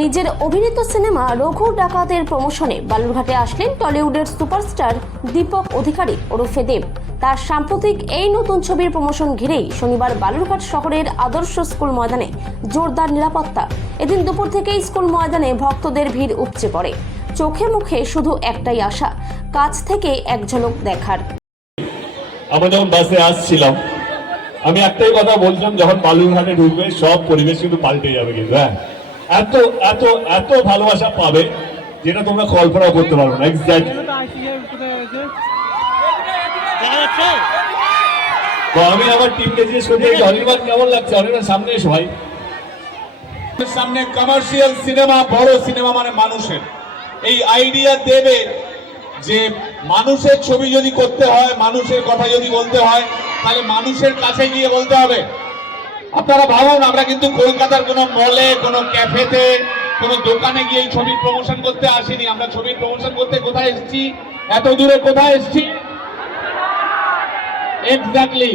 নিজের অভিনীত সিনেমা রঘু ডাকাতের প্রমোশনে বালুরঘাটে আসলেন টলিউডের সুপারস্টার দীপক অধিকারী ওরফে দেব। তার সাম্প্রতিক এই নতুন ছবির প্রমোশন ঘিরেই শনিবার বালুরঘাট শহরের আদর্শ স্কুল ময়দানে জোরদার নিরাপত্তা। এদিন দুপুর থেকেই স্কুল ময়দানে ভক্তদের ভিড় উপচে পড়ে। চোখে মুখে শুধু একটাই আশা, কাছ থেকে এক ঝলক দেখার। আমরা যখন বাসে আসছিলাম আমি একটাই কথা বলছিলাম, যখন বালুরঘাটে ঢুকবে সব পরিবেশ কিন্তু পাল্টে যাবে, কিন্তু এত এত এত ভালোবাসা পাবে যেটা তোমরা কল্পনা করতে পারবে না। এক্স্যাক্টলি আমি আমার টিমকে জিজ্ঞেস করছি অনির্বাণ কেমন লাগছে। অনির্বাণ সামনে এসো ভাই। সামনে কমার্শিয়াল সিনেমা, বড় সিনেমা মানে মানুষের এই আইডিয়া দেবে যে মানুষের ছবি যদি করতে হয়, মানুষের কথা যদি বলতে হয়, তাহলে মানুষের কাছে গিয়ে বলতে হবে। আপনারা ভাবুন, আমরা কিন্তু কলকাতার কোনো মলে, কোনো ক্যাফেতে, কোনো দোকানে গিয়ে এই ছবির প্রমোশন করতে আসিনি। আমরা ছবির প্রমোশন করতে কোথায় এসেছি? এত দূরে কোথায় এসেছি? এক্স্যাক্টলি।